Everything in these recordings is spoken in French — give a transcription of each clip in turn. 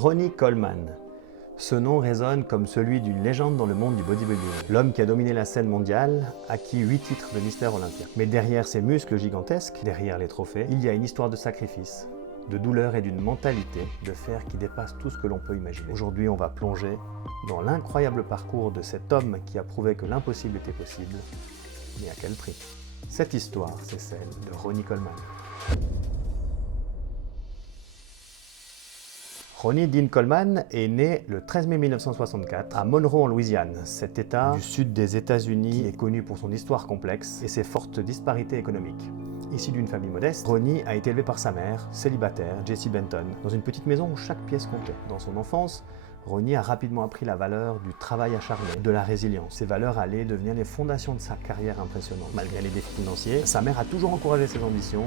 Ronnie Coleman. Ce nom résonne comme celui d'une légende dans le monde du bodybuilding. L'homme qui a dominé la scène mondiale, acquis 8 titres de Mister Olympia. Mais derrière ces muscles gigantesques, derrière les trophées, il y a une histoire de sacrifice, de douleur et d'une mentalité de fer qui dépasse tout ce que l'on peut imaginer. Aujourd'hui, on va plonger dans l'incroyable parcours de cet homme qui a prouvé que l'impossible était possible, mais à quel prix? Cette histoire, c'est celle de Ronnie Coleman. Ronnie Dean Coleman est né le 13 mai 1964 à Monroe en Louisiane. Cet état du sud des États-Unis est connu pour son histoire complexe et ses fortes disparités économiques. Issu d'une famille modeste, Ronnie a été élevé par sa mère, célibataire, Jessie Benton, dans une petite maison où chaque pièce comptait. Dans son enfance, Ronnie a rapidement appris la valeur du travail acharné, de la résilience. Ces valeurs allaient devenir les fondations de sa carrière impressionnante. Malgré les défis financiers, sa mère a toujours encouragé ses ambitions,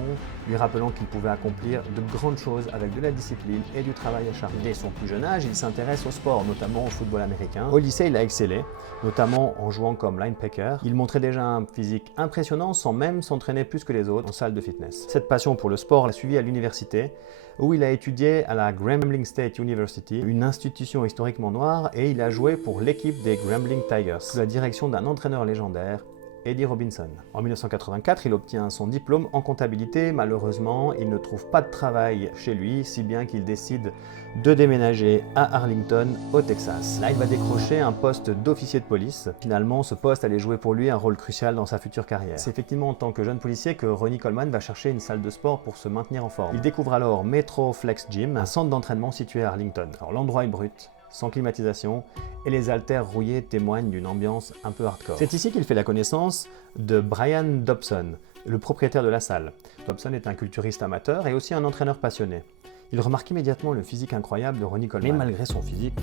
lui rappelant qu'il pouvait accomplir de grandes choses avec de la discipline et du travail acharné. Dès son plus jeune âge, il s'intéresse au sport, notamment au football américain. Au lycée, il a excellé, notamment en jouant comme linebacker. Il montrait déjà un physique impressionnant sans même s'entraîner plus que les autres en salle de fitness. Cette passion pour le sport l'a suivi à l'université, où il a étudié à la Grambling State University, une institution historiquement noire, et il a joué pour l'équipe des Grambling Tigers, sous la direction d'un entraîneur légendaire, Eddie Robinson. En 1984, il obtient son diplôme en comptabilité. Malheureusement, il ne trouve pas de travail chez lui, si bien qu'il décide de déménager à Arlington, au Texas. Là, il va décrocher un poste d'officier de police. Finalement, ce poste allait jouer pour lui un rôle crucial dans sa future carrière. C'est effectivement en tant que jeune policier que Ronnie Coleman va chercher une salle de sport pour se maintenir en forme. Il découvre alors Metro Flex Gym, un centre d'entraînement situé à Arlington. Alors, l'endroit est brut, sans climatisation, et les haltères rouillés témoignent d'une ambiance un peu hardcore. C'est ici qu'il fait la connaissance de Brian Dobson, le propriétaire de la salle. Dobson est un culturiste amateur et aussi un entraîneur passionné. Il remarque immédiatement le physique incroyable de Ronnie Coleman. Mais malgré son physique,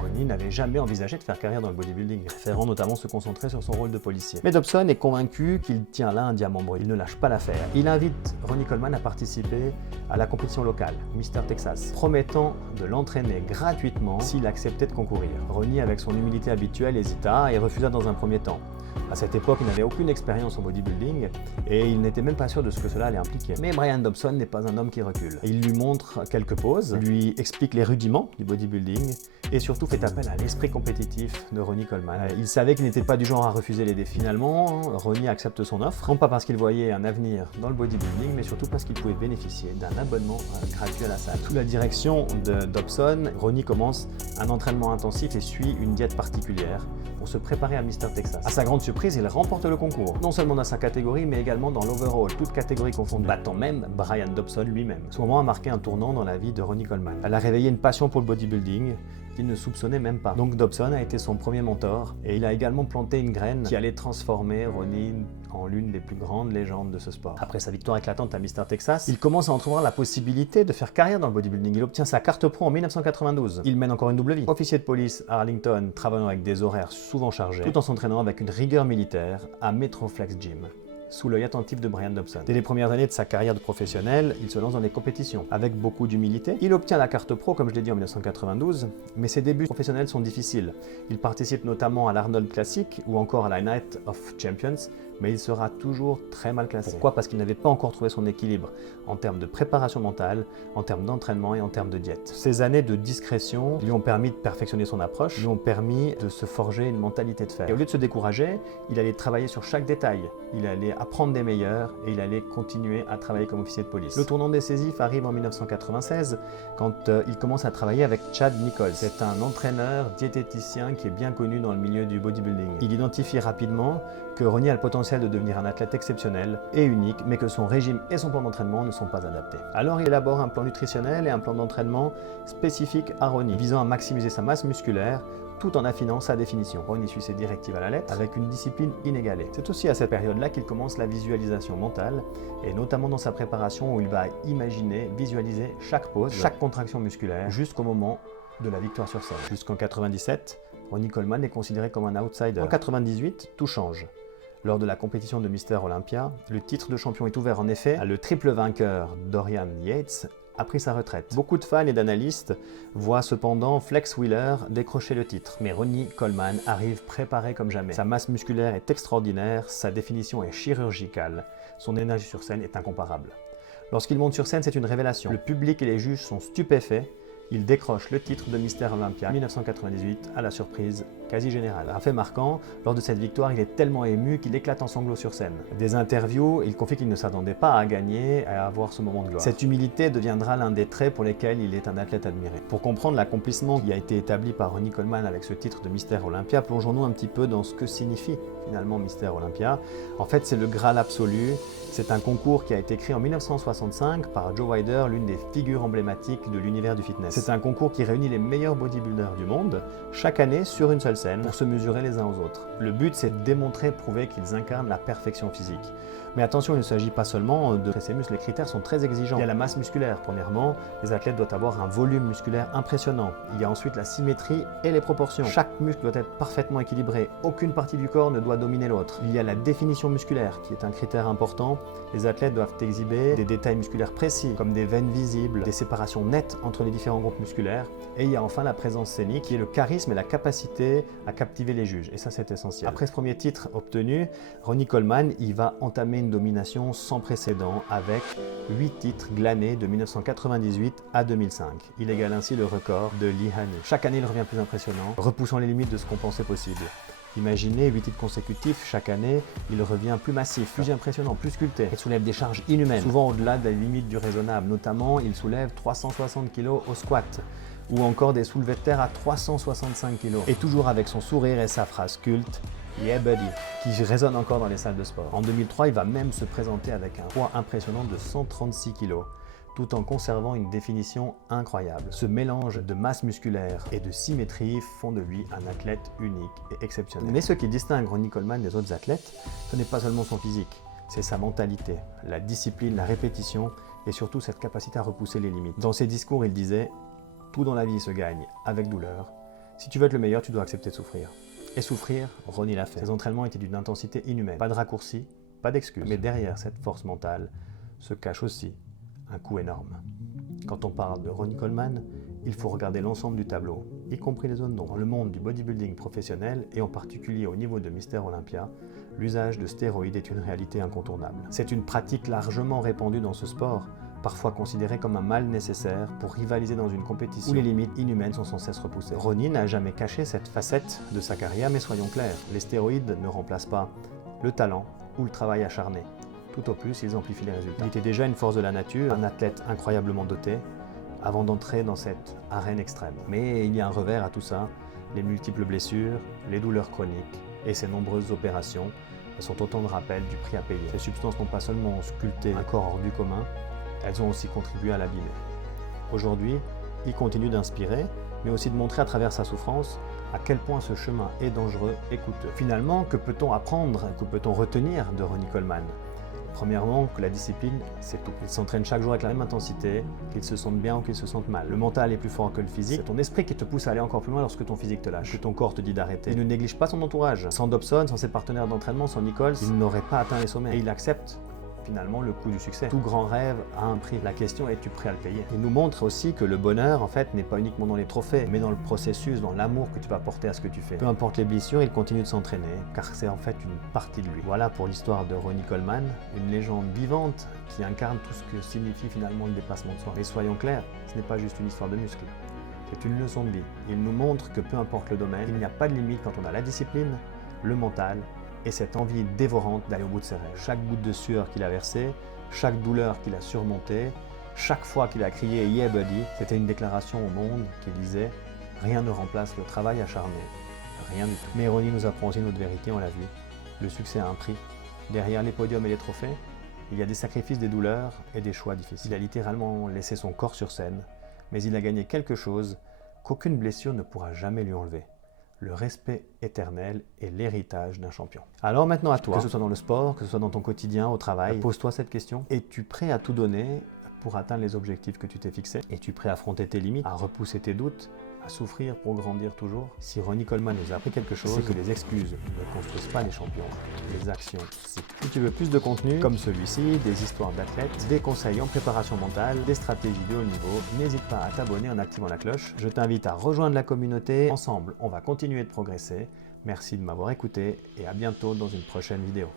Ronnie n'avait jamais envisagé de faire carrière dans le bodybuilding, préférant notamment se concentrer sur son rôle de policier. Mais Dobson est convaincu qu'il tient là un diamant brut. Il ne lâche pas l'affaire. Il invite Ronnie Coleman à participer à la compétition locale, Mister Texas, promettant de l'entraîner gratuitement s'il acceptait de concourir. Ronnie, avec son humilité habituelle, hésita et refusa dans un premier temps. À cette époque, il n'avait aucune expérience en bodybuilding et il n'était même pas sûr de ce que cela allait impliquer. Mais Brian Dobson n'est pas un homme qui recule. Il lui montre quelques poses, lui explique les rudiments du bodybuilding et surtout fait appel à l'esprit compétitif de Ronnie Coleman. Il savait qu'il n'était pas du genre à refuser les défis. Finalement, Ronnie accepte son offre, non pas parce qu'il voyait un avenir dans le bodybuilding, mais surtout parce qu'il pouvait bénéficier d'un abonnement gratuit à la salle. Sous la direction de Dobson, Ronnie commence un entraînement intensif et suit une diète particulière pour se préparer à Mister Texas. À sa grande surprise, il remporte le concours, non seulement dans sa catégorie, mais également dans l'overall, toutes catégories confondues, battant même Brian Dobson lui-même. Ce moment a marqué un tournant dans la vie de Ronnie Coleman. Elle a réveillé une passion pour le bodybuilding qu'il ne soupçonnait même pas. Donc Dobson a été son premier mentor et il a également planté une graine qui allait transformer Ronnie en l'une des plus grandes légendes de ce sport. Après sa victoire éclatante à Mister Texas, il commence à entrevoir la possibilité de faire carrière dans le bodybuilding. Il obtient sa carte pro en 1992. Il mène encore une double vie. Officier de police à Arlington, travaillant avec des horaires souvent chargés, tout en s'entraînant avec une rigueur militaire à Metro Flex Gym, sous l'œil attentif de Brian Dobson. Dès les premières années de sa carrière de professionnel, il se lance dans des compétitions. Avec beaucoup d'humilité, il obtient la carte pro, comme je l'ai dit, en 1992, mais ses débuts professionnels sont difficiles. Il participe notamment à l'Arnold Classic ou encore à la Night of Champions, mais il sera toujours très mal classé. Pourquoi? Parce qu'il n'avait pas encore trouvé son équilibre en termes de préparation mentale, en termes d'entraînement et en termes de diète. Ces années de discrétion lui ont permis de perfectionner son approche, lui ont permis de se forger une mentalité de fer. Et au lieu de se décourager, il allait travailler sur chaque détail. Il allait apprendre des meilleurs et il allait continuer à travailler comme officier de police. Le tournant décisif arrive en 1996 quand il commence à travailler avec Chad Nichols. C'est un entraîneur diététicien qui est bien connu dans le milieu du bodybuilding. Il identifie rapidement que Ronnie a le potentiel de devenir un athlète exceptionnel et unique, mais que son régime et son plan d'entraînement ne sont pas adaptés. Alors il élabore un plan nutritionnel et un plan d'entraînement spécifique à Ronnie, visant à maximiser sa masse musculaire tout en affinant sa définition. Ronnie suit ses directives à la lettre avec une discipline inégalée. C'est aussi à cette période-là qu'il commence la visualisation mentale, et notamment dans sa préparation où il va imaginer, visualiser chaque pose, chaque contraction musculaire, jusqu'au moment de la victoire sur scène. Jusqu'en 97, Ronnie Coleman est considéré comme un outsider. En 98, tout change. Lors de la compétition de Mister Olympia, le titre de champion est ouvert en effet à le triple vainqueur Dorian Yates a pris sa retraite. Beaucoup de fans et d'analystes voient cependant Flex Wheeler décrocher le titre, mais Ronnie Coleman arrive préparé comme jamais. Sa masse musculaire est extraordinaire, sa définition est chirurgicale, son énergie sur scène est incomparable. Lorsqu'il monte sur scène, c'est une révélation. Le public et les juges sont stupéfaits il décroche le titre de Mister Olympia 1998 à la surprise quasi générale. Un fait marquant, lors de cette victoire, il est tellement ému qu'il éclate en sanglots sur scène. Des interviews, il confie qu'il ne s'attendait pas à gagner et à avoir ce moment de gloire. Cette humilité deviendra l'un des traits pour lesquels il est un athlète admiré. Pour comprendre l'accomplissement qui a été établi par Ronnie Coleman avec ce titre de Mister Olympia, plongeons-nous un petit peu dans ce que signifie finalement Mister Olympia. En fait, c'est le Graal absolu. C'est un concours qui a été créé en 1965 par Joe Weider, l'une des figures emblématiques de l'univers du fitness. C'est un concours qui réunit les meilleurs bodybuilders du monde, chaque année sur une seule scène, pour se mesurer les uns aux autres. Le but, c'est de démontrer, prouver qu'ils incarnent la perfection physique. Mais attention, il ne s'agit pas seulement de ces muscles, les critères sont très exigeants. Il y a la masse musculaire. Premièrement, les athlètes doivent avoir un volume musculaire impressionnant. Il y a ensuite la symétrie et les proportions. Chaque muscle doit être parfaitement équilibré. Aucune partie du corps ne doit dominer l'autre. Il y a la définition musculaire, qui est un critère important. Les athlètes doivent exhiber des détails musculaires précis, comme des veines visibles, des séparations nettes entre les différents groupes musculaires. Et il y a enfin la présence scénique, qui est le charisme et la capacité à captiver les juges. Et ça, c'est essentiel. Après ce premier titre obtenu, Ronnie Coleman, il va entamer une domination sans précédent avec 8 titres glanés de 1998 à 2005. Il égale ainsi le record de Lee Haney. Chaque année, il revient plus impressionnant, repoussant les limites de ce qu'on pensait possible. Imaginez 8 titres consécutifs, chaque année, il revient plus massif, plus impressionnant, plus sculpté. Il soulève des charges inhumaines, souvent au-delà des limites du raisonnable. Notamment, il soulève 360 kg au squat, ou encore des soulevés de terre à 365 kg. Et toujours avec son sourire et sa phrase culte, « Yeah buddy », qui résonne encore dans les salles de sport. En 2003, il va même se présenter avec un poids impressionnant de 136 kg, tout en conservant une définition incroyable. Ce mélange de masse musculaire et de symétrie font de lui un athlète unique et exceptionnel. Mais ce qui distingue Ronnie Coleman des autres athlètes, ce n'est pas seulement son physique, c'est sa mentalité, la discipline, la répétition et surtout cette capacité à repousser les limites. Dans ses discours, il disait « Tout dans la vie se gagne avec douleur. Si tu veux être le meilleur, tu dois accepter de souffrir. » Et souffrir, Ronnie l'a fait. Ses entraînements étaient d'une intensité inhumaine. Pas de raccourcis, pas d'excuses. Mais derrière cette force mentale se cache aussi un coût énorme. Quand on parle de Ronnie Coleman, il faut regarder l'ensemble du tableau, y compris les zones d'ombre. Dans le monde du bodybuilding professionnel, et en particulier au niveau de Mister Olympia, l'usage de stéroïdes est une réalité incontournable. C'est une pratique largement répandue dans ce sport, parfois considérée comme un mal nécessaire pour rivaliser dans une compétition où les limites inhumaines sont sans cesse repoussées. Ronnie n'a jamais caché cette facette de sa carrière, mais soyons clairs, les stéroïdes ne remplacent pas le talent ou le travail acharné. Tout au plus, ils amplifient les résultats. Il était déjà une force de la nature, un athlète incroyablement doté, avant d'entrer dans cette arène extrême. Mais il y a un revers à tout ça, les multiples blessures, les douleurs chroniques et ces nombreuses opérations sont autant de rappels du prix à payer. Ces substances n'ont pas seulement sculpté un corps hors du commun, elles ont aussi contribué à l'abîmer. Aujourd'hui, il continue d'inspirer, mais aussi de montrer à travers sa souffrance à quel point ce chemin est dangereux et coûteux. Finalement, que peut-on apprendre, que peut-on retenir de Ronnie Coleman ? Premièrement, que la discipline, c'est tout. Ils s'entraînent chaque jour avec la même intensité, qu'ils se sentent bien ou qu'ils se sentent mal. Le mental est plus fort que le physique. C'est ton esprit qui te pousse à aller encore plus loin lorsque ton physique te lâche, que ton corps te dit d'arrêter. Il ne néglige pas son entourage. Sans Dobson, sans ses partenaires d'entraînement, sans Nichols, il n'aurait pas atteint les sommets. Et il accepte finalement le coût du succès. Tout grand rêve a un prix. La question est, es-tu prêt à le payer? Il nous montre aussi que le bonheur, en fait, n'est pas uniquement dans les trophées, mais dans le processus, dans l'amour que tu vas porter à ce que tu fais. Peu importe les blessures, il continue de s'entraîner, car c'est en fait une partie de lui. Voilà pour l'histoire de Ronnie Coleman, une légende vivante qui incarne tout ce que signifie finalement le dépassement de soi. Et soyons clairs, ce n'est pas juste une histoire de muscles. C'est une leçon de vie. Il nous montre que peu importe le domaine, il n'y a pas de limite quand on a la discipline, le mental, et cette envie dévorante d'aller au bout de ses rêves. Chaque goutte de sueur qu'il a versée, chaque douleur qu'il a surmontée, chaque fois qu'il a crié « Yeah buddy », c'était une déclaration au monde qui disait « Rien ne remplace le travail acharné, rien du tout ». Mais Ronnie nous apprend aussi notre vérité, on l'a vu. Le succès a un prix. Derrière les podiums et les trophées, il y a des sacrifices, des douleurs et des choix difficiles. Il a littéralement laissé son corps sur scène, mais il a gagné quelque chose qu'aucune blessure ne pourra jamais lui enlever. Le respect éternel et l'héritage d'un champion. Alors maintenant à toi, que ce soit dans le sport, que ce soit dans ton quotidien, au travail, pose-toi cette question. Es-tu prêt à tout donner pour atteindre les objectifs que tu t'es fixés? Es-tu prêt à affronter tes limites, à repousser tes doutes, à souffrir pour grandir toujours? Si Ronnie Coleman nous a appris quelque chose, c'est que les excuses ne construisent pas les champions, les actions si. Si tu veux plus de contenu comme celui-ci, des histoires d'athlètes, des conseils en préparation mentale, des stratégies de haut niveau, n'hésite pas à t'abonner en activant la cloche. Je t'invite à rejoindre la communauté. Ensemble, on va continuer de progresser. Merci de m'avoir écouté et à bientôt dans une prochaine vidéo.